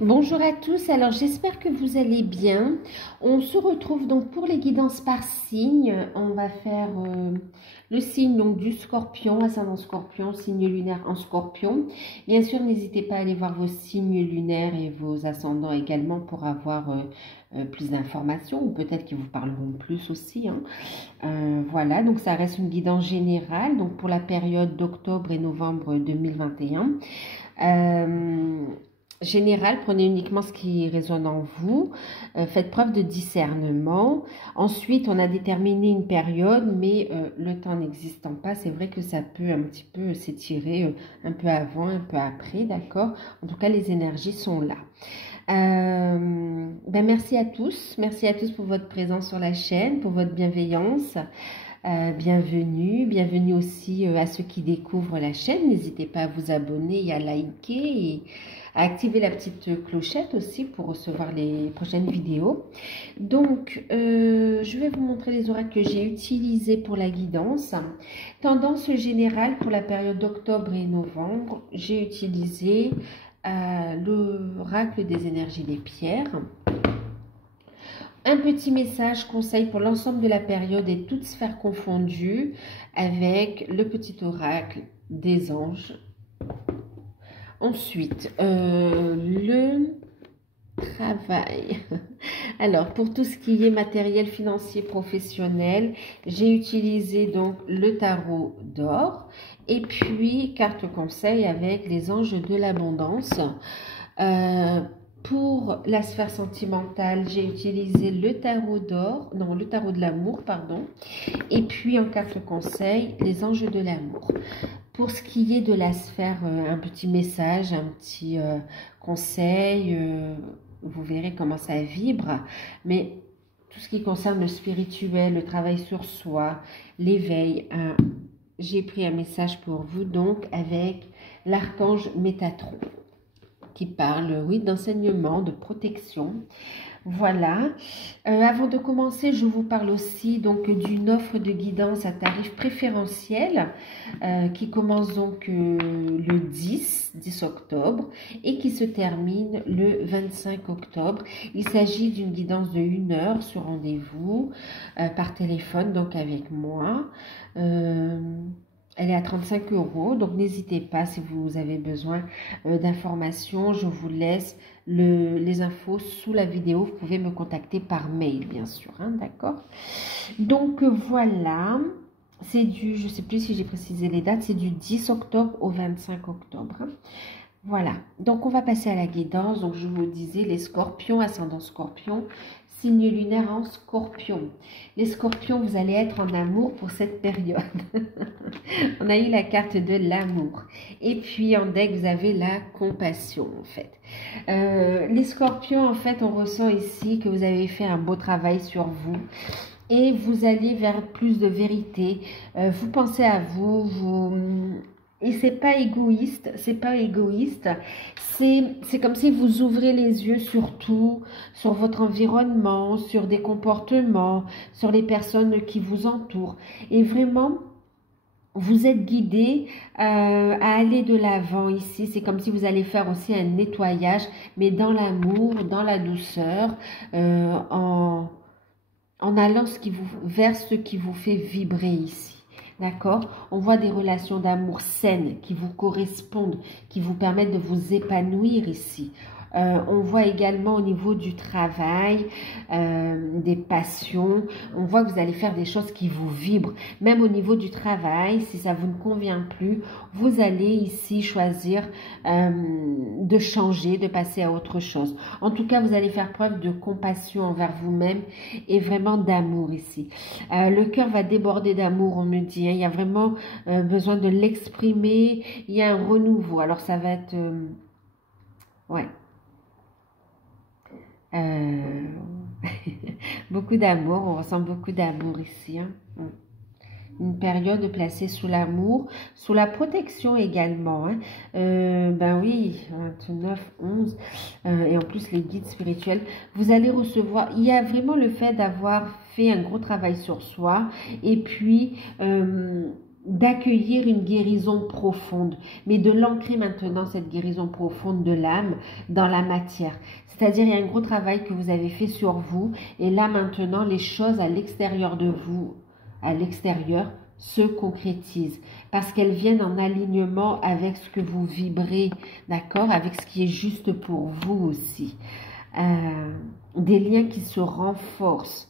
Bonjour à tous, alors j'espère que vous allez bien. On se retrouve donc pour les guidances par signe. On va faire le signe donc du scorpion, ascendant scorpion, signe lunaire en scorpion. Bien sûr, n'hésitez pas à aller voir vos signes lunaires et vos ascendants également pour avoir plus d'informations ou peut-être qu'ils vous parleront plus aussi, hein. Voilà, donc ça reste une guidance générale donc pour la période d'octobre et novembre 2021. Général, prenez uniquement ce qui résonne en vous, faites preuve de discernement. Ensuite, on a déterminé une période, mais le temps n'existant pas, c'est vrai que ça peut un petit peu s'étirer un peu avant, un peu après, d'accord? En tout cas, les énergies sont là. Merci à tous pour votre présence sur la chaîne, pour votre bienveillance. Bienvenue aussi à ceux qui découvrent la chaîne. N'hésitez pas à vous abonner et à liker et à activer la petite clochette aussi pour recevoir les prochaines vidéos. Donc, je vais vous montrer les oracles que j'ai utilisés pour la guidance. Tendance générale pour la période d'octobre et novembre, j'ai utilisé l'oracle des énergies des pierres. Un petit message conseil pour l'ensemble de la période et toutes sphères confondues avec le petit oracle des anges. Ensuite, le travail. Alors, pour tout ce qui est matériel financier professionnel, j'ai utilisé donc le tarot d'or et puis carte conseil avec les anges de l'abondance. Pour la sphère sentimentale, j'ai utilisé le tarot d'or, non, le tarot de l'amour, pardon. Et puis en carte conseil, les anges de l'amour. Pour ce qui est de la sphère, un petit message, un petit conseil, vous verrez comment ça vibre. Mais tout ce qui concerne le spirituel, le travail sur soi, l'éveil, j'ai pris un message pour vous donc avec l'archange Métatron, qui parle, oui, d'enseignement, de protection. Voilà. Avant de commencer, je vous parle aussi donc d'une offre de guidance à tarif préférentiel qui commence donc le 10 octobre et qui se termine le 25 octobre. Il s'agit d'une guidance de 1 heure sur rendez-vous par téléphone, donc avec moi. Elle est à 35 €, donc n'hésitez pas si vous avez besoin d'informations. Je vous laisse les infos sous la vidéo. Vous pouvez me contacter par mail, bien sûr, hein, d'accord? Donc voilà, c'est du, je ne sais plus si j'ai précisé les dates, c'est du 10 octobre au 25 octobre. Hein. Voilà, donc on va passer à la guidance. Donc je vous disais, les scorpions, ascendant scorpion, signe lunaire en scorpion. Les scorpions, vous allez être en amour pour cette période. On a eu la carte de l'amour. Et puis en deck, vous avez la compassion en fait. Les scorpions, en fait, on ressent ici que vous avez fait un beau travail sur vous. Et vous allez vers plus de vérité. Vous pensez à vous. Et c'est pas égoïste, c'est comme si vous ouvrez les yeux sur tout, sur votre environnement, sur des comportements, sur les personnes qui vous entourent. Et vraiment, vous êtes guidé à aller de l'avant ici. C'est comme si vous allez faire aussi un nettoyage, mais dans l'amour, dans la douceur, en allant vers ce qui vous fait vibrer ici. D'accord? On voit des relations d'amour saines qui vous correspondent, qui vous permettent de vous épanouir ici. On voit également au niveau du travail, des passions. On voit que vous allez faire des choses qui vous vibrent. Même au niveau du travail, si ça vous ne convient plus, vous allez ici choisir de changer, de passer à autre chose. En tout cas, vous allez faire preuve de compassion envers vous-même et vraiment d'amour ici. Le cœur va déborder d'amour, on me dit. Hein. Il y a vraiment besoin de l'exprimer. Il y a un renouveau. Alors, ça va être... ouais. Beaucoup d'amour, on ressent beaucoup d'amour ici. Hein. Une période placée sous l'amour, sous la protection également. Hein. Ben oui, 29, 11, et en plus les guides spirituels. Vous allez recevoir, il y a vraiment le fait d'avoir fait un gros travail sur soi et puis d'accueillir une guérison profonde, mais de l'ancrer maintenant, cette guérison profonde de l'âme, dans la matière. C'est-à-dire, il y a un gros travail que vous avez fait sur vous, et là maintenant, les choses à l'extérieur de vous, à l'extérieur, se concrétisent, parce qu'elles viennent en alignement avec ce que vous vibrez, d'accord, avec ce qui est juste pour vous aussi. Des liens qui se renforcent.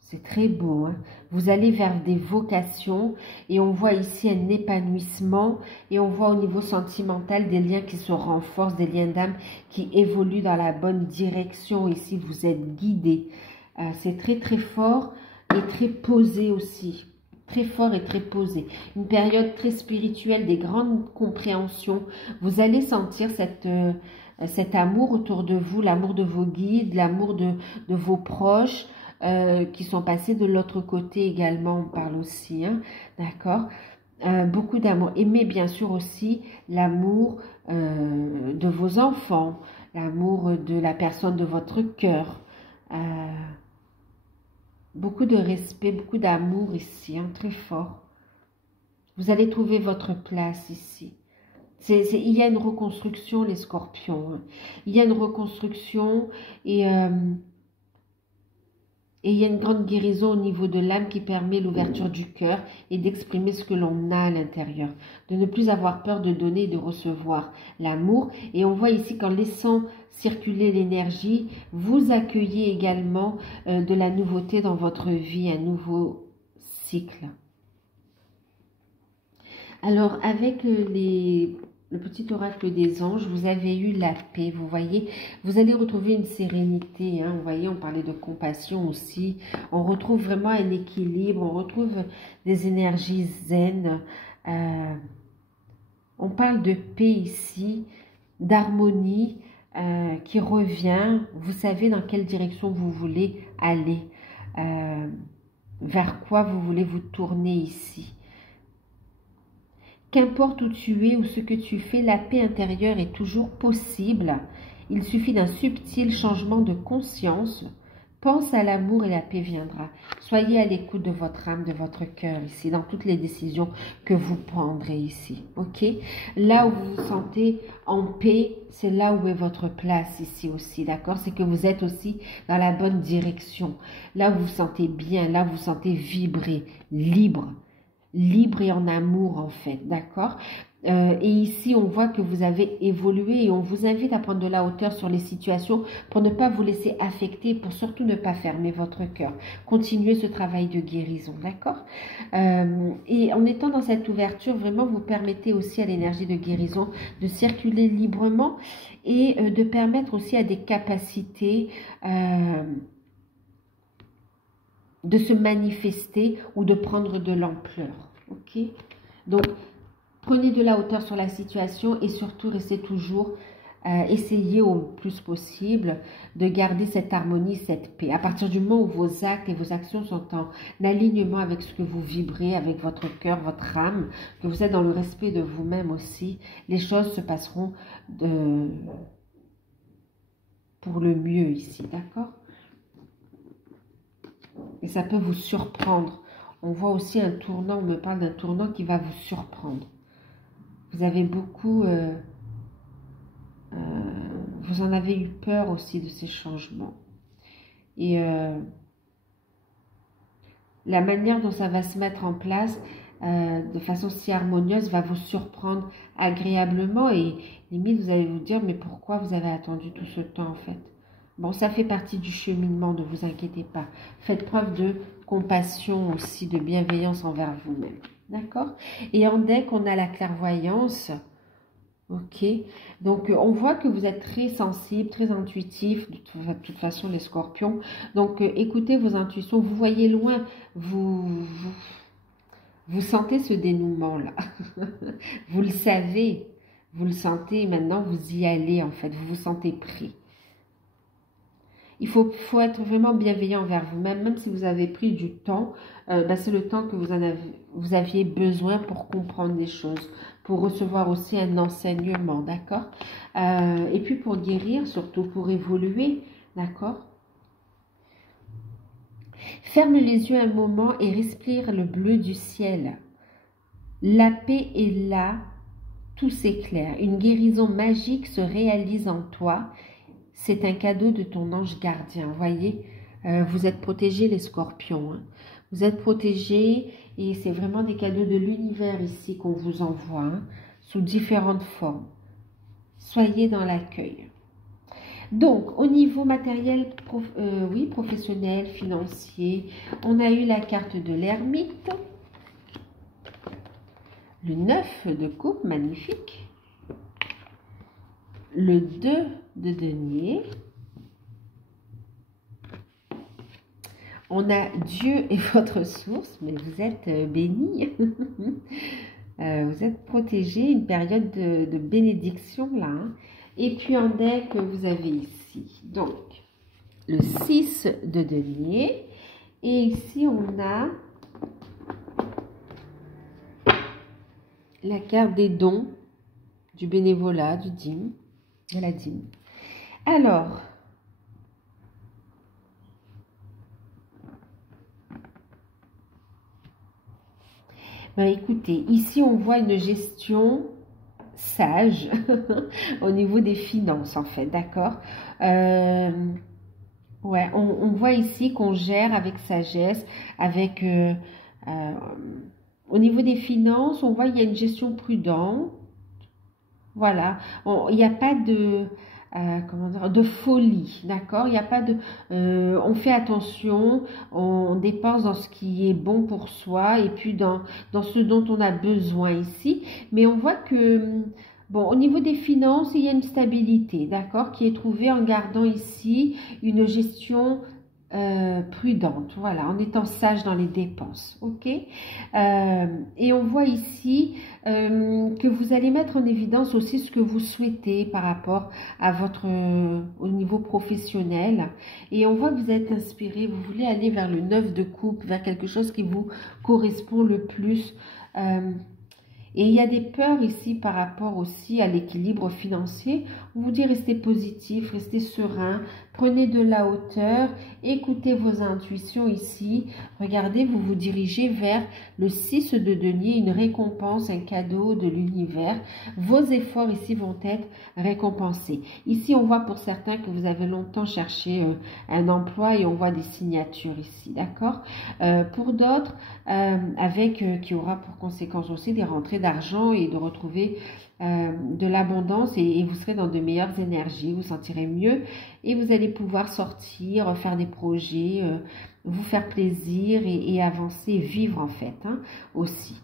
C'est très beau, hein? Vous allez vers des vocations et on voit ici un épanouissement et on voit au niveau sentimental des liens qui se renforcent, des liens d'âme qui évoluent dans la bonne direction. Ici, vous êtes guidé. C'est très très fort et très posé aussi. Très fort et très posé. Une période très spirituelle, des grandes compréhensions. Vous allez sentir cet amour autour de vous, l'amour de vos guides, l'amour de vos proches, qui sont passés de l'autre côté également, on parle aussi, hein, d'accord, beaucoup d'amour, mais bien sûr aussi l'amour de vos enfants, l'amour de la personne de votre cœur, beaucoup de respect, beaucoup d'amour ici, hein, très fort. Vous allez trouver votre place ici. Il y a une reconstruction, les scorpions, hein. Il y a une reconstruction et il y a une grande guérison au niveau de l'âme qui permet l'ouverture du cœur et d'exprimer ce que l'on a à l'intérieur. De ne plus avoir peur de donner et de recevoir l'amour. Et on voit ici qu'en laissant circuler l'énergie, vous accueillez également de la nouveauté dans votre vie, un nouveau cycle. Alors, avec le petit oracle des anges, vous avez eu la paix, vous voyez, vous allez retrouver une sérénité, hein, vous voyez, on parlait de compassion aussi, on retrouve vraiment un équilibre, on retrouve des énergies zen, on parle de paix ici, d'harmonie qui revient, vous savez dans quelle direction vous voulez aller, vers quoi vous voulez vous tourner ici. Qu'importe où tu es ou ce que tu fais, la paix intérieure est toujours possible. Il suffit d'un subtil changement de conscience. Pense à l'amour et la paix viendra. Soyez à l'écoute de votre âme, de votre cœur ici, dans toutes les décisions que vous prendrez ici. Ok? Là où vous vous sentez en paix, c'est là où est votre place ici aussi. D'accord? C'est que vous êtes aussi dans la bonne direction. Là où vous vous sentez bien, là où vous vous sentez vibrer, libre. Libre et en amour en fait, d'accord, et ici on voit que vous avez évolué et on vous invite à prendre de la hauteur sur les situations pour ne pas vous laisser affecter, pour surtout ne pas fermer votre cœur. Continuez ce travail de guérison, d'accord, et en étant dans cette ouverture, vraiment vous permettez aussi à l'énergie de guérison de circuler librement et de permettre aussi à des capacités de se manifester ou de prendre de l'ampleur. Ok? Donc, prenez de la hauteur sur la situation et surtout restez toujours, essayez au plus possible de garder cette harmonie, cette paix. À partir du moment où vos actes et vos actions sont en alignement avec ce que vous vibrez, avec votre cœur, votre âme, que vous êtes dans le respect de vous-même aussi, les choses se passeront pour le mieux ici, d'accord? Et ça peut vous surprendre. On voit aussi un tournant, on me parle d'un tournant qui va vous surprendre. Vous avez beaucoup... vous en avez eu peur aussi de ces changements. Et la manière dont ça va se mettre en place de façon si harmonieuse va vous surprendre agréablement. Et limite, vous allez vous dire, mais pourquoi vous avez attendu tout ce temps en fait? Bon, ça fait partie du cheminement, ne vous inquiétez pas. Faites preuve de compassion aussi, de bienveillance envers vous-même. D'accord? Et en deck, on a la clairvoyance. Ok? Donc, on voit que vous êtes très sensible, très intuitif. De toute façon, les scorpions. Donc, écoutez vos intuitions. Vous voyez loin. Vous sentez ce dénouement-là. Vous le savez. Vous le sentez. Maintenant, vous y allez, en fait. Vous vous sentez pris. Il faut être vraiment bienveillant envers vous-même, même si vous avez pris du temps, c'est le temps que vous aviez besoin pour comprendre des choses, pour recevoir aussi un enseignement, d'accord? Et puis pour guérir, surtout pour évoluer, d'accord? Ferme les yeux un moment et respire le bleu du ciel. La paix est là, tout s'éclaire. Une guérison magique se réalise en toi. C'est un cadeau de ton ange gardien. Voyez, vous êtes protégés les scorpions. Hein. Vous êtes protégés et c'est vraiment des cadeaux de l'univers ici qu'on vous envoie, hein, sous différentes formes. Soyez dans l'accueil. Donc, au niveau matériel, oui, professionnel, financier, on a eu la carte de l'ermite, le 9 de coupe, magnifique, le 2 de denier, on a Dieu et votre source, mais vous êtes bénis, vous êtes protégés, une période de bénédiction là, hein. Et puis en deck, vous avez ici, donc, le 6 de denier, et ici on a la carte des dons, du bénévolat, du dîme, de la dîme. Alors, ben écoutez, ici on voit une gestion sage au niveau des finances en fait, d'accord. Ouais, on voit ici qu'on gère avec sagesse, avec au niveau des finances, on voit qu'il y a une gestion prudente. Voilà, il n'y a pas de comment dire, de folie, d'accord? Il n'y a pas de, on fait attention, on dépense dans ce qui est bon pour soi et puis dans ce dont on a besoin ici. Mais on voit que, bon, au niveau des finances, il y a une stabilité, d'accord, qui est trouvée en gardant ici une gestion prudente, voilà, en étant sage dans les dépenses, ok. Et on voit ici que vous allez mettre en évidence aussi ce que vous souhaitez par rapport à votre au niveau professionnel, et on voit que vous êtes inspiré, vous voulez aller vers le 9 de coupe, vers quelque chose qui vous correspond le plus. Et il y a des peurs ici par rapport aussi à l'équilibre financier. On vous dit restez positif, restez serein, prenez de la hauteur, écoutez vos intuitions ici. Regardez, vous vous dirigez vers le 6 de denier, une récompense, un cadeau de l'univers. Vos efforts ici vont être récompensés. Ici, on voit pour certains que vous avez longtemps cherché un emploi et on voit des signatures ici, d'accord. Pour d'autres, qui aura pour conséquence aussi des rentrées d'argent et de retrouver de l'abondance et vous serez dans de meilleures énergies, vous sentirez mieux et vous allez pouvoir sortir, faire des projets, vous faire plaisir et avancer, vivre en fait, hein, aussi.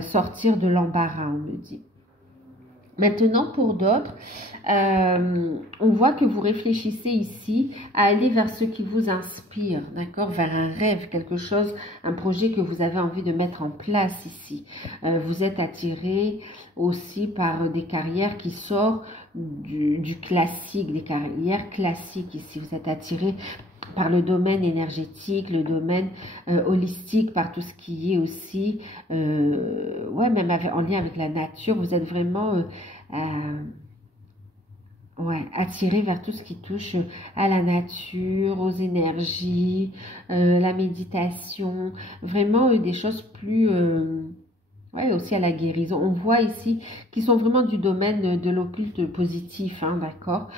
Sortir de l'embarras, on me dit. Maintenant, pour d'autres, on voit que vous réfléchissez ici à aller vers ce qui vous inspire, d'accord, vers un rêve, quelque chose, un projet que vous avez envie de mettre en place ici. Vous êtes attiré aussi par des carrières qui sortent du classique, des carrières classiques ici. Vous êtes attiré par le domaine énergétique, le domaine holistique, par tout ce qui est aussi, ouais, même en lien avec la nature. Vous êtes vraiment ouais, attiré vers tout ce qui touche à la nature, aux énergies, la méditation, vraiment des choses plus... ouais, aussi à la guérison. On voit ici qu'ils sont vraiment du domaine de l'occulte positif, hein, d'accord.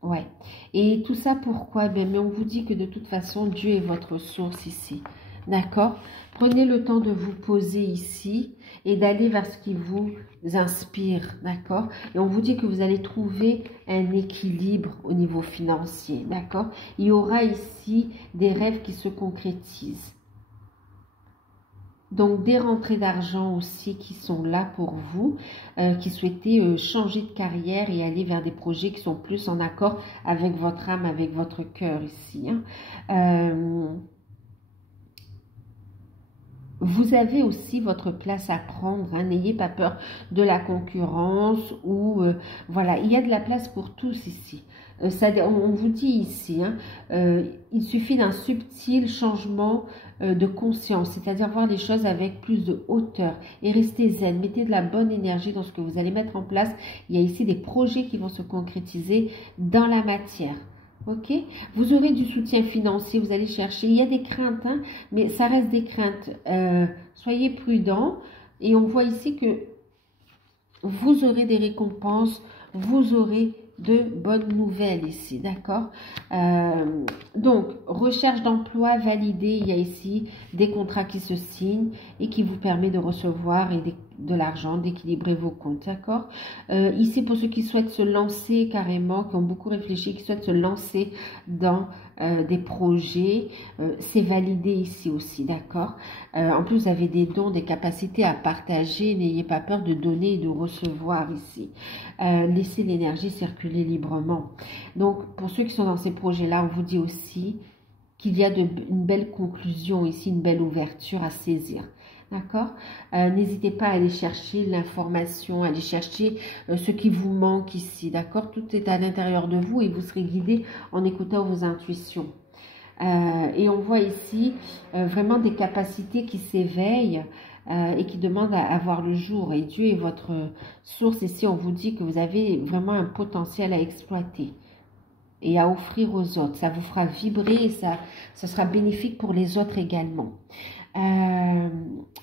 Ouais. Et tout ça pourquoi? Ben, mais on vous dit que de toute façon, Dieu est votre source ici. D'accord? Prenez le temps de vous poser ici et d'aller vers ce qui vous inspire. D'accord? Et on vous dit que vous allez trouver un équilibre au niveau financier. D'accord? Il y aura ici des rêves qui se concrétisent. Donc, des rentrées d'argent aussi qui sont là pour vous, qui souhaitez changer de carrière et aller vers des projets qui sont plus en accord avec votre âme, avec votre cœur ici. Hein. Vous avez aussi votre place à prendre, hein. N'ayez pas peur de la concurrence ou voilà, il y a de la place pour tous ici. On vous dit ici, hein, il suffit d'un subtil changement de conscience, c'est-à-dire voir les choses avec plus de hauteur et restez zen, mettez de la bonne énergie dans ce que vous allez mettre en place. Il y a ici des projets qui vont se concrétiser dans la matière. Ok? Vous aurez du soutien financier, vous allez chercher. Il y a des craintes, hein, mais ça reste des craintes. Soyez prudents. Et on voit ici que vous aurez des récompenses, vous aurez de bonnes nouvelles ici, d'accord? Donc, recherche d'emploi validée, il y a ici des contrats qui se signent et qui vous permet de recevoir de l'argent, d'équilibrer vos comptes, d'accord? Ici, pour ceux qui souhaitent se lancer carrément, qui ont beaucoup réfléchi, qui souhaitent se lancer dans des projets, c'est validé ici aussi, d'accord? En plus, vous avez des dons, des capacités à partager, n'ayez pas peur de donner et de recevoir ici. Laissez l'énergie circuler librement. Donc, pour ceux qui sont dans ces projets-là, on vous dit aussi qu'il y a une belle conclusion ici, une belle ouverture à saisir. D'accord? N'hésitez pas à aller chercher l'information, à aller chercher ce qui vous manque ici. D'accord? Tout est à l'intérieur de vous et vous serez guidé en écoutant vos intuitions. Et on voit ici vraiment des capacités qui s'éveillent et qui demandent à voir le jour. Et Dieu est votre source. Ici, on vous dit que vous avez vraiment un potentiel à exploiter et à offrir aux autres. Ça vous fera vibrer et ça sera bénéfique pour les autres également.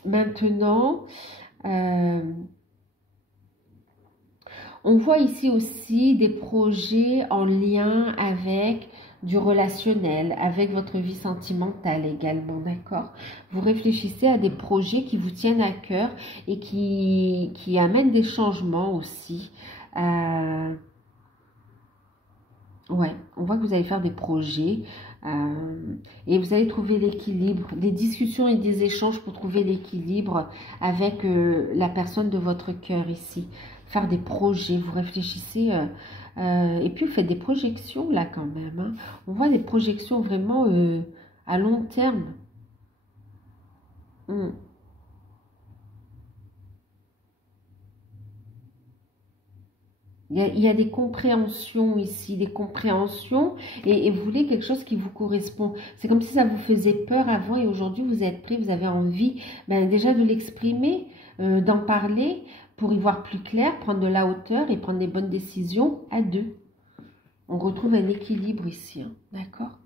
Maintenant, on voit ici aussi des projets en lien avec du relationnel, avec votre vie sentimentale également, d'accord? Vous réfléchissez à des projets qui vous tiennent à cœur et qui amènent des changements aussi. Ouais, on voit que vous allez faire des projets et vous allez trouver l'équilibre, des discussions et des échanges pour trouver l'équilibre avec la personne de votre cœur ici. Faire des projets, vous réfléchissez et puis vous faites des projections là quand même. Hein. On voit des projections vraiment à long terme. Il y a des compréhensions ici, des compréhensions, et vous voulez quelque chose qui vous correspond. C'est comme si ça vous faisait peur avant et aujourd'hui vous êtes prêt, vous avez envie déjà de l'exprimer, d'en parler pour y voir plus clair, prendre de la hauteur et prendre des bonnes décisions à deux. On retrouve un équilibre ici, hein, d'accord ?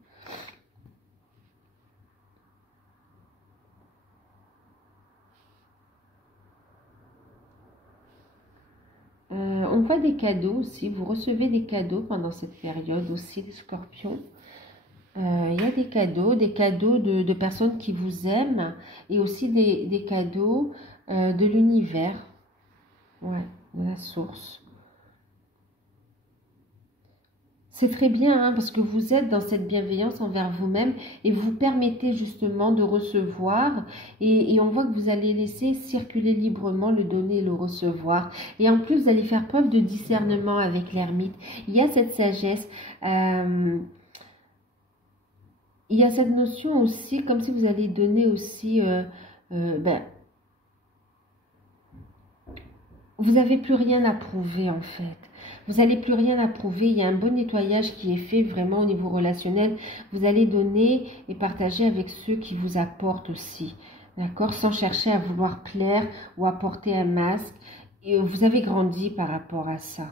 On voit des cadeaux aussi, vous recevez des cadeaux pendant cette période aussi, les scorpions. Il y a des cadeaux de personnes qui vous aiment et aussi des cadeaux de l'univers, ouais, de la source. C'est très bien hein, parce que vous êtes dans cette bienveillance envers vous-même et vous permettez justement de recevoir et on voit que vous allez laisser circuler librement le donner et le recevoir. Et en plus, vous allez faire preuve de discernement avec l'ermite. Il y a cette sagesse, il y a cette notion aussi, comme si vous allez donner aussi, vous n'avez plus rien à prouver en fait. Vous n'allez plus rien à prouver. Il y a un bon nettoyage qui est fait vraiment au niveau relationnel. Vous allez donner et partager avec ceux qui vous apportent aussi. D'accord? Sans chercher à vouloir plaire ou à porter un masque. Et vous avez grandi par rapport à ça.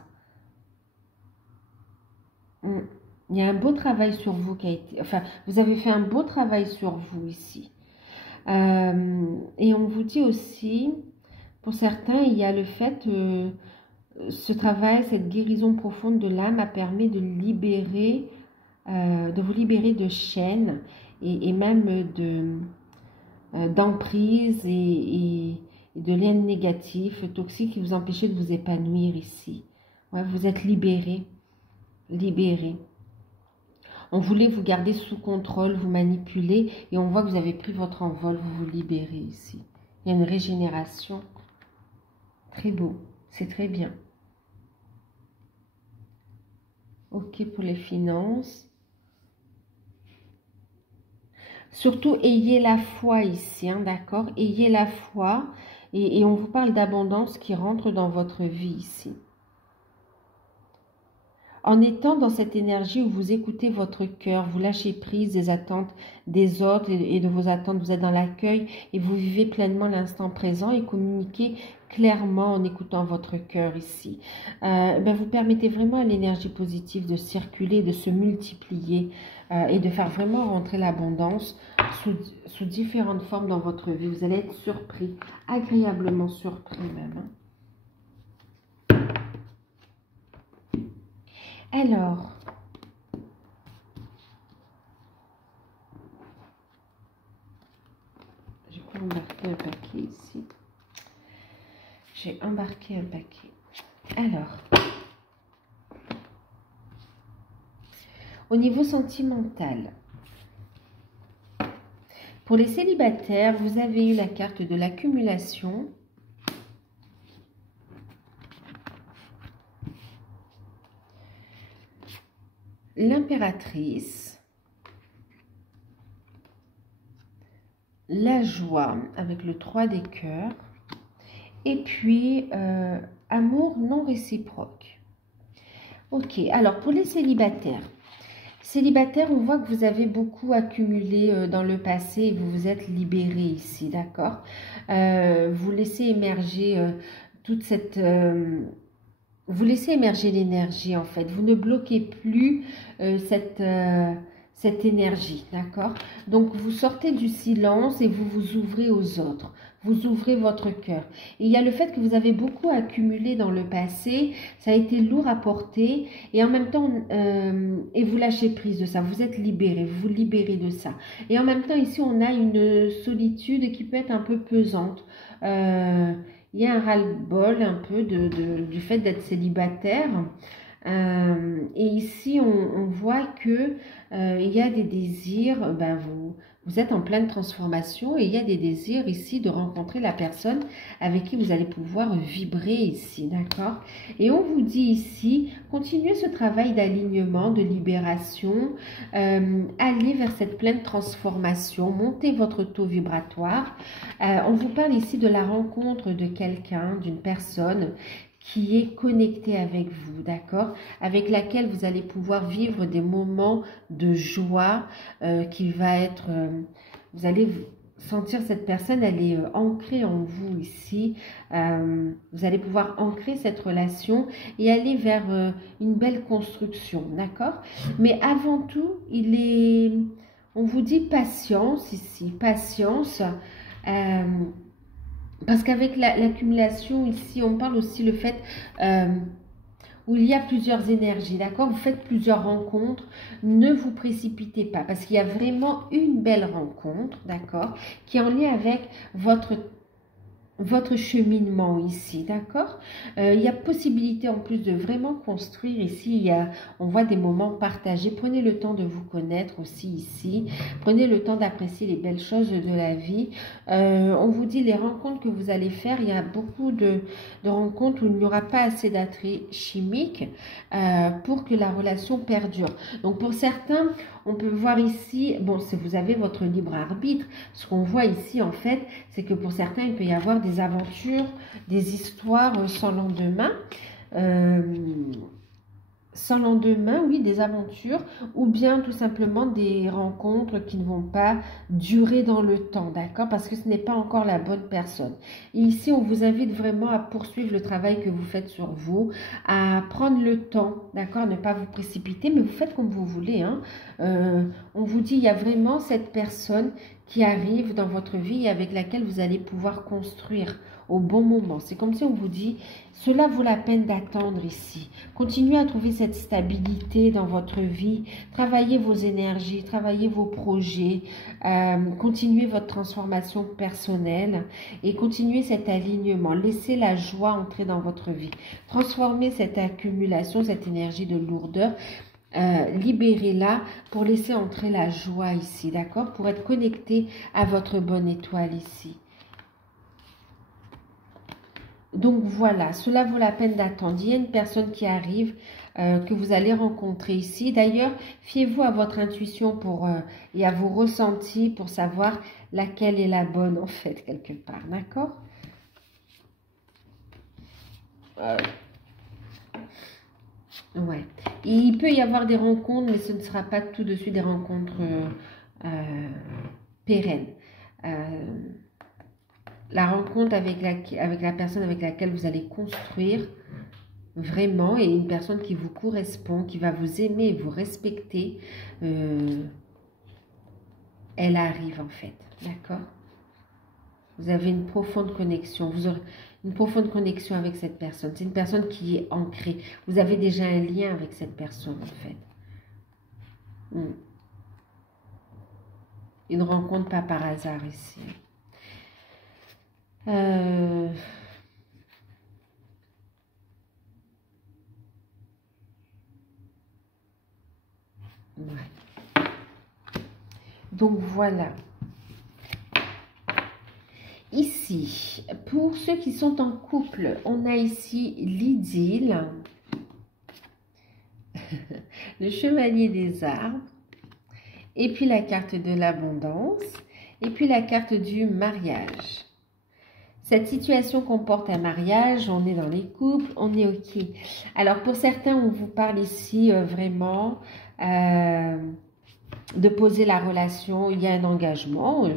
Il y a un beau travail sur vous qui a été... Enfin, vous avez fait un beau travail sur vous ici. Et on vous dit aussi, pour certains, il y a le fait... ce travail, cette guérison profonde de l'âme a permis de libérer, de vous libérer de chaînes et même d'emprise et de liens négatifs, toxiques qui vous empêchaient de vous épanouir ici. Ouais, vous êtes libérés, libérés. On voulait vous garder sous contrôle, vous manipuler et on voit que vous avez pris votre envol, vous vous libérez ici. Il y a une régénération. Très beau, c'est très bien. Ok pour les finances. Surtout, ayez la foi ici, hein, d'accord? Ayez la foi et on vous parle d'abondance qui rentre dans votre vie ici. en étant dans cette énergie où vous écoutez votre cœur, vous lâchez prise des attentes des autres et de vos attentes, vous êtes dans l'accueil et vous vivez pleinement l'instant présent et communiquez clairement en écoutant votre cœur ici. Vous permettez vraiment à l'énergie positive de circuler, de se multiplier et de faire vraiment rentrer l'abondance sous différentes formes dans votre vie. Vous allez être surpris, agréablement surpris même. Hein. Alors, j'ai pas embarqué un paquet ici. J'ai embarqué un paquet. Alors, au niveau sentimental, pour les célibataires, vous avez eu la carte de l'accumulation. L'impératrice, la joie avec le 3 des cœurs, et puis amour non réciproque. Ok, alors pour les célibataires, on voit que vous avez beaucoup accumulé dans le passé et vous vous êtes libéré ici, d'accord? Vous laissez émerger toute cette... vous laissez émerger l'énergie en fait. Vous ne bloquez plus cette énergie, d'accord? Donc vous sortez du silence et vous vous ouvrez aux autres. Vous ouvrez votre cœur. Et il y a le fait que vous avez beaucoup accumulé dans le passé. Ça a été lourd à porter. Et en même temps, et vous lâchez prise de ça. Vous êtes libéré. Vous vous libérez de ça. Et en même temps, ici, on a une solitude qui peut être un peu pesante. Il y a un ras-le-bol un peu du fait d'être célibataire. Et ici, on voit que il y a des désirs, vous êtes en pleine transformation et il y a des désirs ici de rencontrer la personne avec qui vous allez pouvoir vibrer ici, d'accord? Et on vous dit ici, continuez ce travail d'alignement, de libération, allez vers cette pleine transformation, montez votre taux vibratoire. On vous parle ici de la rencontre de quelqu'un, d'une personne qui est connectée avec vous, d'accord? Avec laquelle vous allez pouvoir vivre des moments de joie qui va être... vous allez sentir cette personne, elle est ancrée en vous ici. Vous allez pouvoir ancrer cette relation et aller vers une belle construction, d'accord? Mais avant tout, on vous dit patience ici, patience. Parce qu'avec l'accumulation ici, on parle aussi le fait où il y a plusieurs énergies, d'accord? Vous faites plusieurs rencontres, ne vous précipitez pas parce qu'il y a vraiment une belle rencontre, d'accord? Qui est en lien avec votre cheminement ici, d'accord? Il y a possibilité en plus de vraiment construire ici, on voit des moments partagés. Prenez le temps de vous connaître aussi ici, prenez le temps d'apprécier les belles choses de la vie. On vous dit les rencontres que vous allez faire, il y a beaucoup de rencontres où il n'y aura pas assez d'attrait chimique pour que la relation perdure. Donc pour certains, on peut voir ici, bon, si vous avez votre libre arbitre, ce qu'on voit ici en fait, c'est que pour certains, il peut y avoir des aventures, des histoires sans lendemain. Sans lendemain, oui, des aventures, ou bien tout simplement des rencontres qui ne vont pas durer dans le temps, d'accord? Parce que ce n'est pas encore la bonne personne. Et ici, on vous invite vraiment à poursuivre le travail que vous faites sur vous, à prendre le temps, d'accord? Ne pas vous précipiter, mais vous faites comme vous voulez, hein? On vous dit, il y a vraiment cette personne qui arrive dans votre vie et avec laquelle vous allez pouvoir construire au bon moment. C'est comme si on vous dit, cela vaut la peine d'attendre ici. Continuez à trouver cette stabilité dans votre vie. Travaillez vos énergies, travaillez vos projets, continuez votre transformation personnelle et continuez cet alignement. Laissez la joie entrer dans votre vie. Transformez cette accumulation, cette énergie de lourdeur. Libérez-la pour laisser entrer la joie ici, d'accord? Pour être connecté à votre bonne étoile ici. Donc voilà, cela vaut la peine d'attendre. Il y a une personne qui arrive, que vous allez rencontrer ici. D'ailleurs, fiez-vous à votre intuition et à vos ressentis pour savoir laquelle est la bonne en fait, quelque part, d'accord? Ouais. Il peut y avoir des rencontres, mais ce ne sera pas tout de suite des rencontres pérennes. La rencontre avec la personne avec laquelle vous allez construire vraiment, et une personne qui vous correspond, qui va vous aimer, vous respecter, elle arrive en fait, d'accord? Vous avez une profonde connexion, vous aurez une profonde connexion avec cette personne. C'est une personne qui est ancrée. Vous avez déjà un lien avec cette personne en fait. Une rencontre pas par hasard ici. Ouais. Donc voilà. Ici, pour ceux qui sont en couple, on a ici l'idylle, le chevalier des arbres, et puis la carte de l'abondance, et puis la carte du mariage. Cette situation comporte un mariage, on est dans les couples, on est OK. Alors pour certains, on vous parle ici vraiment de poser la relation, il y a un engagement,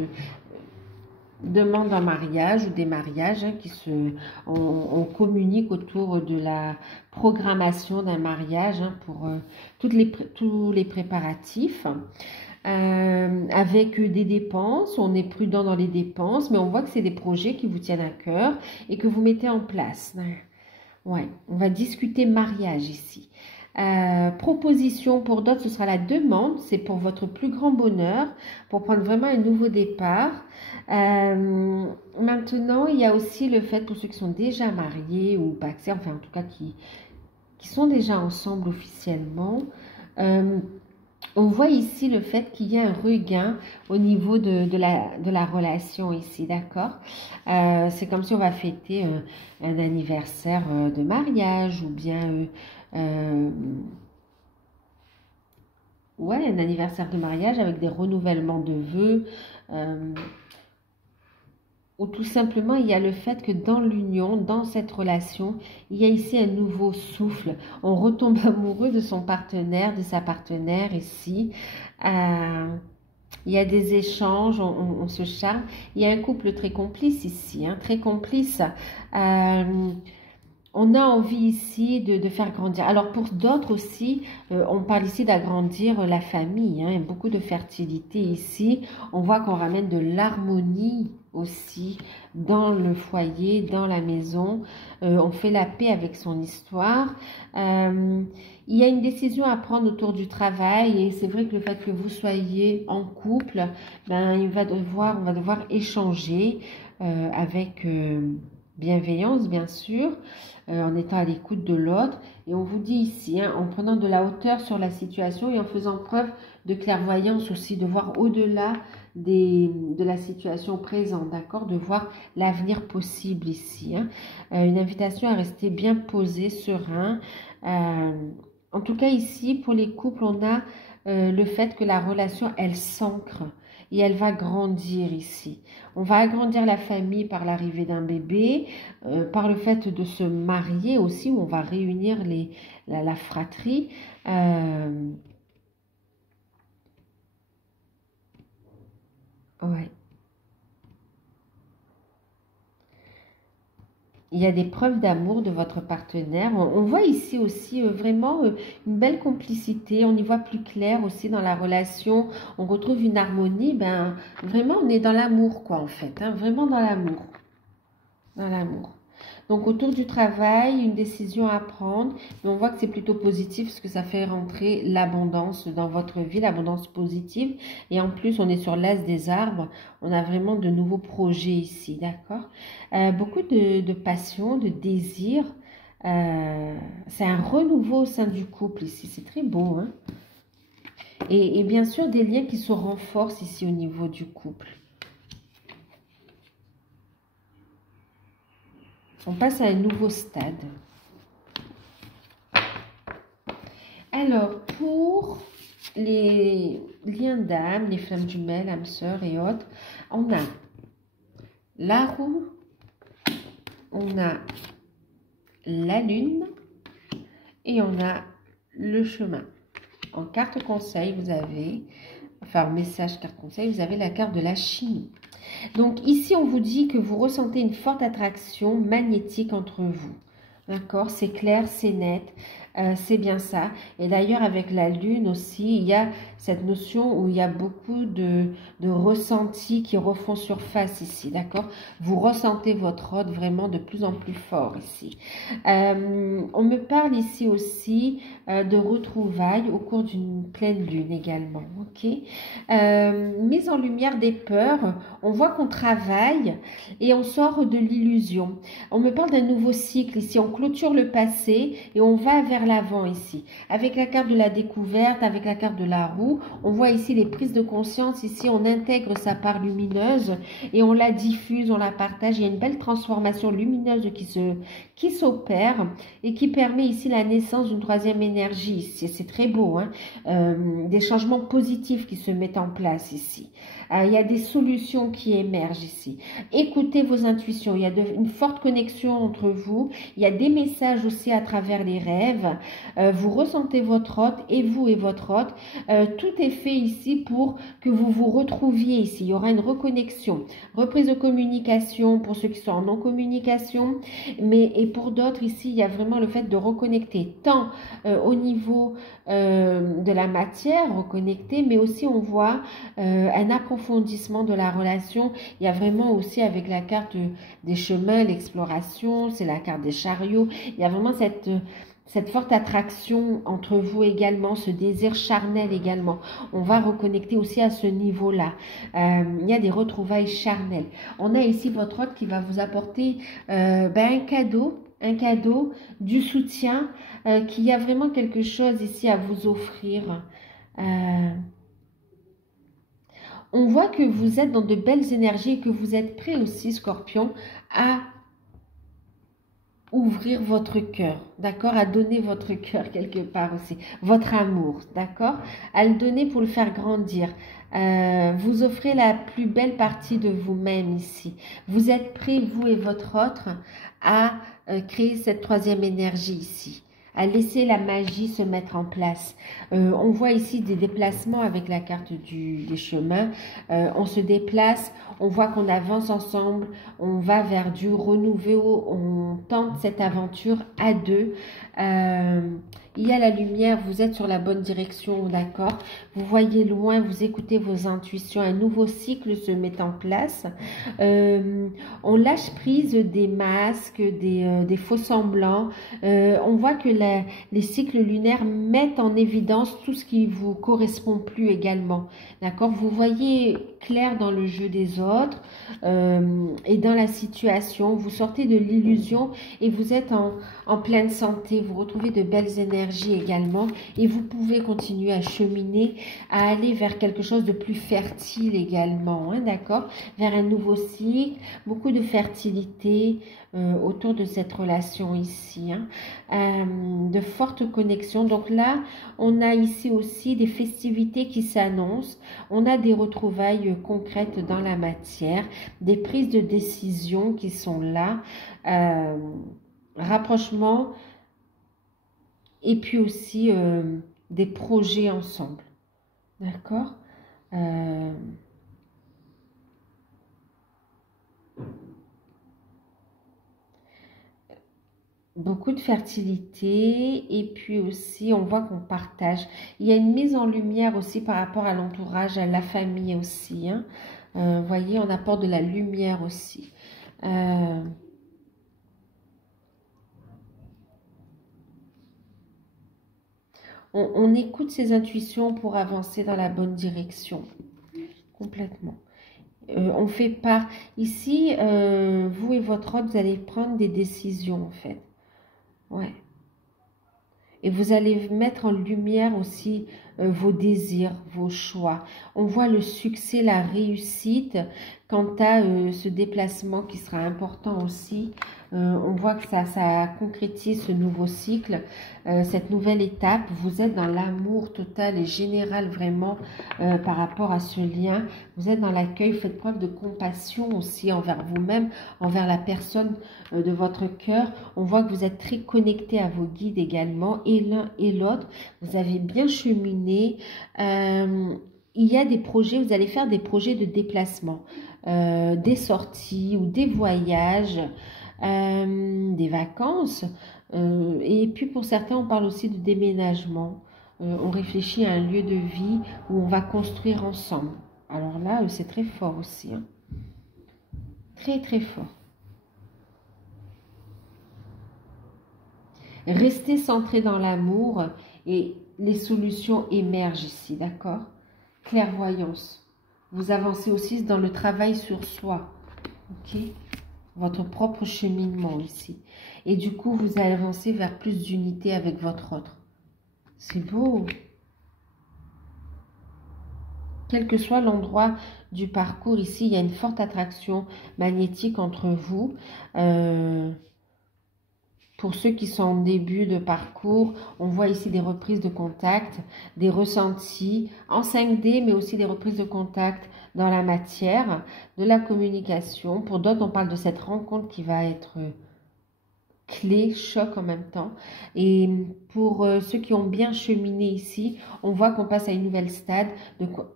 demande en mariage ou des mariages qui on communique autour de la programmation d'un mariage pour tous les préparatifs. Avec des dépenses, on est prudent dans les dépenses, mais on voit que c'est des projets qui vous tiennent à cœur et que vous mettez en place. Ouais, on va discuter mariage ici. Proposition pour d'autres, ce sera la demande, c'est pour votre plus grand bonheur, pour prendre vraiment un nouveau départ. Maintenant, il y a aussi le fait pour ceux qui sont déjà mariés ou pas, enfin en tout cas qui sont déjà ensemble officiellement. On voit ici le fait qu'il y a un regain au niveau de la relation ici, d'accord? C'est comme si on va fêter un anniversaire de mariage ou bien ouais, un anniversaire de mariage avec des renouvellements de vœux. Ou tout simplement, il y a le fait que dans l'union, dans cette relation, il y a ici un nouveau souffle. On retombe amoureux de son partenaire, de sa partenaire ici. Il y a des échanges, on se charme. Il y a un couple très complice ici, hein, très complice. On a envie ici de faire grandir. Alors pour d'autres aussi, on parle ici d'agrandir la famille, hein, beaucoup de fertilité ici. On voit qu'on ramène de l'harmonie aussi dans le foyer, dans la maison. On fait la paix avec son histoire. Il y a une décision à prendre autour du travail et c'est vrai que le fait que vous soyez en couple, ben, on va devoir échanger avec bienveillance bien sûr, en étant à l'écoute de l'autre. Et on vous dit ici, hein, en prenant de la hauteur sur la situation et en faisant preuve de clairvoyance aussi, de voir au-delà de la situation présente, d'accord, de voir l'avenir possible ici. Hein. Une invitation à rester bien posé, serein. En tout cas ici, pour les couples, on a le fait que la relation, elle s'ancre et elle va grandir ici. On va agrandir la famille par l'arrivée d'un bébé, par le fait de se marier aussi, où on va réunir la fratrie. Ouais. Il y a des preuves d'amour de votre partenaire. On voit ici aussi vraiment une belle complicité. On y voit plus clair aussi dans la relation. On retrouve une harmonie. Ben, vraiment, on est dans l'amour, quoi, en fait. Hein, vraiment dans l'amour. Dans l'amour. Donc, autour du travail, une décision à prendre. Mais on voit que c'est plutôt positif parce que ça fait rentrer l'abondance dans votre vie, l'abondance positive. Et en plus, on est sur l'as des arbres. On a vraiment de nouveaux projets ici, d'accord? Beaucoup de passion, de désir. C'est un renouveau au sein du couple ici. C'est très beau, hein? Et bien sûr, des liens qui se renforcent ici au niveau du couple. On passe à un nouveau stade. Alors, pour les liens d'âme, les flammes jumelles, âmes sœurs et autres, on a la roue, on a la lune et on a le chemin. En carte conseil, vous avez, enfin message carte conseil, vous avez la carte de la chimie. Donc ici, on vous dit que vous ressentez une forte attraction magnétique entre vous. D'accord, c'est clair, c'est net, c'est bien ça. Et d'ailleurs, avec la lune aussi, il y a cette notion où il y a beaucoup de ressentis qui refont surface ici. D'accord, vous ressentez votre hôte vraiment de plus en plus fort ici. On me parle ici aussi de retrouvailles au cours d'une pleine lune également. Ok, mise en lumière des peurs, on voit qu'on travaille et on sort de l'illusion. On me parle d'un nouveau cycle ici, on clôture le passé et on va vers l'avant ici. Avec la carte de la découverte, avec la carte de la roue, on voit ici les prises de conscience. Ici, on intègre sa part lumineuse et on la diffuse, on la partage. Il y a une belle transformation lumineuse qui s'opère et qui permet ici la naissance d'une troisième énergie. C'est très beau, hein? Des changements positifs qui se mettent en place ici. Il y a des solutions qui émergent ici. Écoutez vos intuitions. Il y a une forte connexion entre vous. Il y a des messages aussi à travers les rêves. Vous ressentez votre hôte et vous et votre hôte. Tout est fait ici pour que vous vous retrouviez ici. Il y aura une reconnexion. Reprise de communication pour ceux qui sont en non-communication. Et pour d'autres ici, il y a vraiment le fait de reconnecter tant au niveau de la matière, reconnecter, mais aussi on voit un approfondissement de la relation. Il y a vraiment aussi avec la carte des chemins, l'exploration, c'est la carte des chariots. Il y a vraiment cette forte attraction entre vous également, ce désir charnel également. On va reconnecter aussi à ce niveau-là. Il y a des retrouvailles charnelles. On a ici votre hôte qui va vous apporter un cadeau, du soutien, qu'il y a vraiment quelque chose ici à vous offrir. On voit que vous êtes dans de belles énergies et que vous êtes prêt aussi, Scorpion, à ouvrir votre cœur, d'accord, à donner votre cœur quelque part aussi, votre amour, d'accord, à le donner pour le faire grandir. Vous offrez la plus belle partie de vous-même ici. Vous êtes prêts, vous et votre autre, à créer cette troisième énergie ici, à laisser la magie se mettre en place. On voit ici des déplacements avec la carte des chemins. On se déplace, on voit qu'on avance ensemble, on va vers du renouveau, on tente cette aventure à deux. Il y a la lumière, vous êtes sur la bonne direction, d'accord. Vous voyez loin, vous écoutez vos intuitions, un nouveau cycle se met en place. On lâche prise des masques, des faux semblants. On voit que les cycles lunaires mettent en évidence tout ce qui vous correspond plus également, d'accord. Vous voyez clair dans le jeu des autres et dans la situation. Vous sortez de l'illusion et vous êtes en pleine santé. Vous retrouvez de belles énergies également et vous pouvez continuer à cheminer, à aller vers quelque chose de plus fertile également, hein, d'accord, vers un nouveau cycle, beaucoup de fertilité autour de cette relation ici, hein, de fortes connexions. Donc là, on a ici aussi des festivités qui s'annoncent, on a des retrouvailles concrètes dans la matière, des prises de décision qui sont là, rapprochement et puis aussi des projets ensemble, d'accord. Beaucoup de fertilité et puis aussi on voit qu'on partage. Il y a une mise en lumière aussi par rapport à l'entourage, à la famille aussi, hein. Voyez, on apporte de la lumière aussi. On écoute ses intuitions pour avancer dans la bonne direction, complètement. On fait part, ici, vous et votre autre, vous allez prendre des décisions en fait. Ouais. Et vous allez mettre en lumière aussi vos désirs, vos choix. On voit le succès, la réussite quant à ce déplacement qui sera important aussi. On voit que ça concrétise ce nouveau cycle, cette nouvelle étape. Vous êtes dans l'amour total et général vraiment par rapport à ce lien. Vous êtes dans l'accueil, faites preuve de compassion aussi envers vous-même, envers la personne de votre cœur. On voit que vous êtes très connecté à vos guides également, et l'un et l'autre. Vous avez bien cheminé. Il y a des projets, vous allez faire des projets de déplacement, des sorties ou des voyages, des vacances. Et puis pour certains, on parle aussi de déménagement. On réfléchit à un lieu de vie où on va construire ensemble. Alors là, c'est très fort aussi. Hein. Très, très fort. Restez centré dans l'amour et les solutions émergent ici, d'accord? Clairvoyance. Vous avancez aussi dans le travail sur soi, ok? Votre propre cheminement ici. Et du coup, vous avancez vers plus d'unité avec votre autre. C'est beau. Quel que soit l'endroit du parcours, ici, il y a une forte attraction magnétique entre vous. Pour ceux qui sont en début de parcours, on voit ici des reprises de contact, des ressentis en 5D, mais aussi des reprises de contact dans la matière, de la communication. Pour d'autres, on parle de cette rencontre qui va être clé, choc en même temps. Et pour ceux qui ont bien cheminé ici, on voit qu'on passe à une nouvelle stade,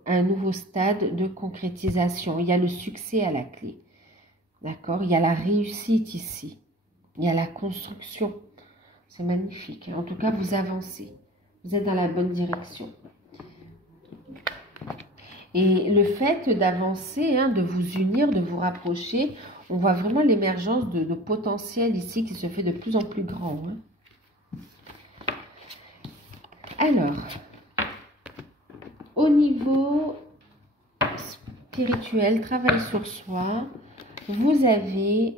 un nouveau stade de concrétisation. Il y a le succès à la clé. D'accord? Il y a la réussite ici. Il y a la construction. C'est magnifique. En tout cas, vous avancez. Vous êtes dans la bonne direction. Et le fait d'avancer, hein, de vous unir, de vous rapprocher, on voit vraiment l'émergence de potentiel ici qui se fait de plus en plus grand. Hein. Alors, au niveau spirituel, travail sur soi, vous avez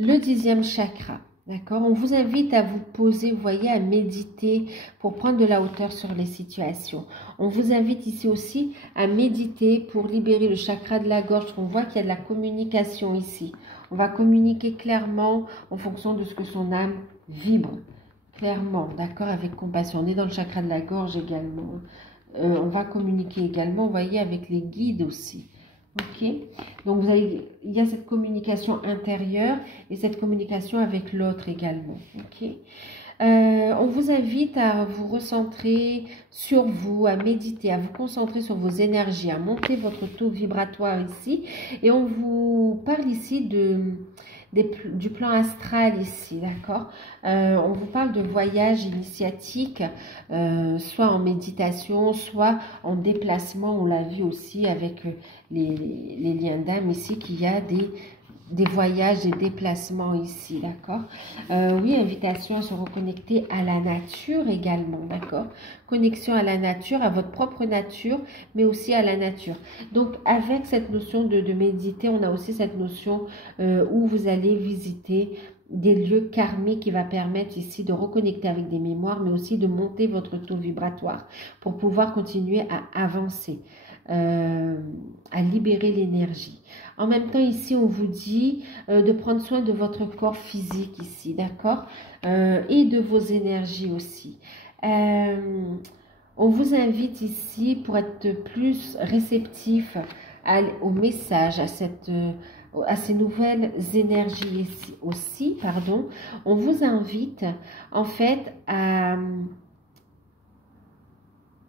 le 10e chakra, d'accord? On vous invite à vous poser, vous voyez, à méditer pour prendre de la hauteur sur les situations. On vous invite ici aussi à méditer pour libérer le chakra de la gorge. On voit qu'il y a de la communication ici. On va communiquer clairement en fonction de ce que son âme vibre. Clairement, d'accord, avec compassion. On est dans le chakra de la gorge également. On va communiquer également, vous voyez, avec les guides aussi. Ok, donc il y a cette communication intérieure et cette communication avec l'autre également. Ok, on vous invite à vous recentrer sur vous, à méditer, à vous concentrer sur vos énergies, à monter votre taux vibratoire ici. Et on vous parle ici du plan astral ici, d'accord? On vous parle de voyage initiatique, soit en méditation, soit en déplacement. On l'a vu aussi avec les liens d'âme ici, qu'il y a des voyages, des déplacements ici, d'accord? Oui, invitation à se reconnecter à la nature également, d'accord? Connexion à la nature, à votre propre nature, mais aussi à la nature. Donc, avec cette notion de méditer, on a aussi cette notion où vous allez visiter des lieux karmiques qui va permettre ici de reconnecter avec des mémoires, mais aussi de monter votre taux vibratoire pour pouvoir continuer à avancer. À libérer l'énergie. En même temps, ici, on vous dit de prendre soin de votre corps physique ici, d'accord? Et de vos énergies aussi. On vous invite ici pour être plus réceptif au message, à ces nouvelles énergies ici aussi, pardon. On vous invite en fait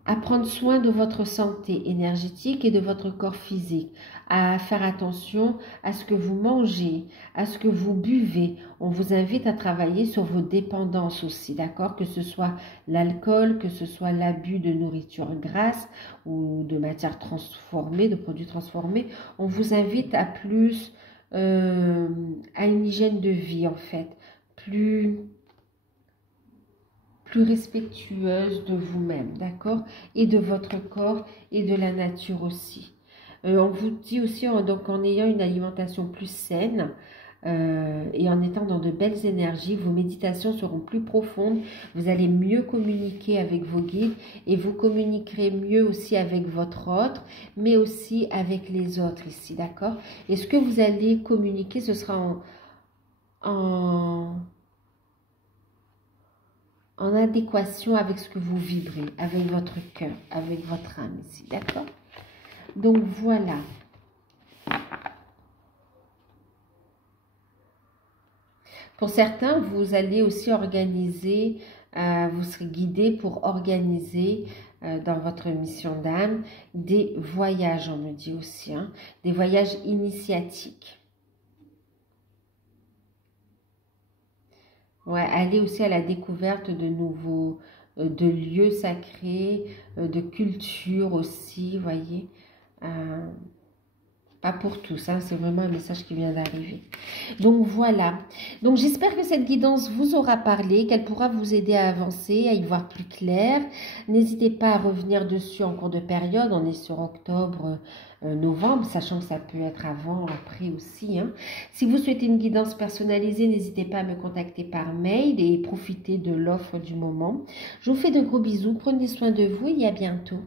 à prendre soin de votre santé énergétique et de votre corps physique, à faire attention à ce que vous mangez, à ce que vous buvez. On vous invite à travailler sur vos dépendances aussi, d'accord? Que ce soit l'alcool, que ce soit l'abus de nourriture grasse ou de matières transformées, de produits transformés. On vous invite à plus, à une hygiène de vie en fait, plus respectueuse de vous-même, d'accord? Et de votre corps et de la nature aussi. On vous dit aussi, donc en ayant une alimentation plus saine, et en étant dans de belles énergies, vos méditations seront plus profondes, vous allez mieux communiquer avec vos guides et vous communiquerez mieux aussi avec votre autre, mais aussi avec les autres ici, d'accord? Et ce que vous allez communiquer, ce sera en adéquation avec ce que vous vibrez, avec votre cœur, avec votre âme ici, d'accord? Donc voilà. Pour certains, vous allez aussi organiser, vous serez guidé pour organiser dans votre mission d'âme des voyages, on me dit aussi, hein, des voyages initiatiques. Ouais, aller aussi à la découverte de nouveaux, de lieux sacrés, de culture aussi, vous voyez. Pas pour tous, hein, c'est vraiment un message qui vient d'arriver. Donc voilà. Donc j'espère que cette guidance vous aura parlé, qu'elle pourra vous aider à avancer, à y voir plus clair. N'hésitez pas à revenir dessus en cours de période. On est sur octobre, novembre, sachant que ça peut être avant, après aussi, hein. Si vous souhaitez une guidance personnalisée, n'hésitez pas à me contacter par mail et profitez de l'offre du moment. Je vous fais de gros bisous, prenez soin de vous et à bientôt.